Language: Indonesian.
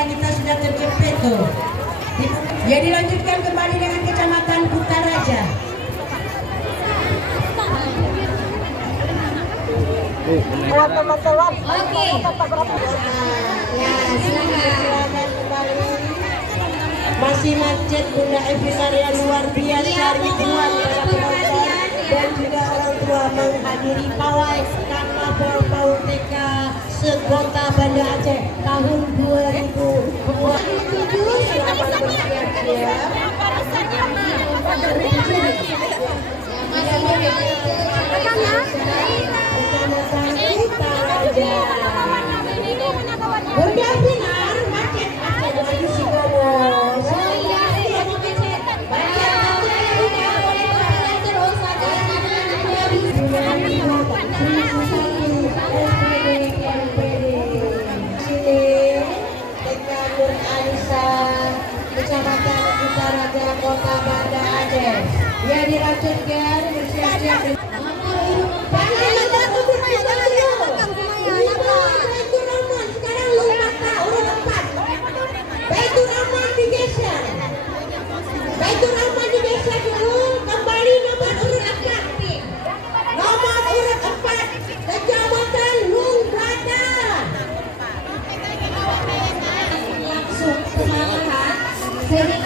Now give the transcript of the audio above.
warga kita sudah terjepit tuh. Ya dilanjutkan kembali dengan Kecamatan Kutaraja. Oke. Ya, silakan. Masih masjid Bunda Evi Maria luar biasa ribuan para penonton dan juga orang tua menghadiri pawai karena Paul TK sekota Banda Aceh tahun 2027. Selamat bersiap-siap. Bunda Binar macet baju si Gomos. Kecamatan Kutaraja, Kota Banda Aceh. Ya dilanjutkan bersiap-siap. Baitur Rahman digeser dulu, kembali nomor urut 4. Nomor urut 4, Kecamatan Lunggata. Langsung semangat.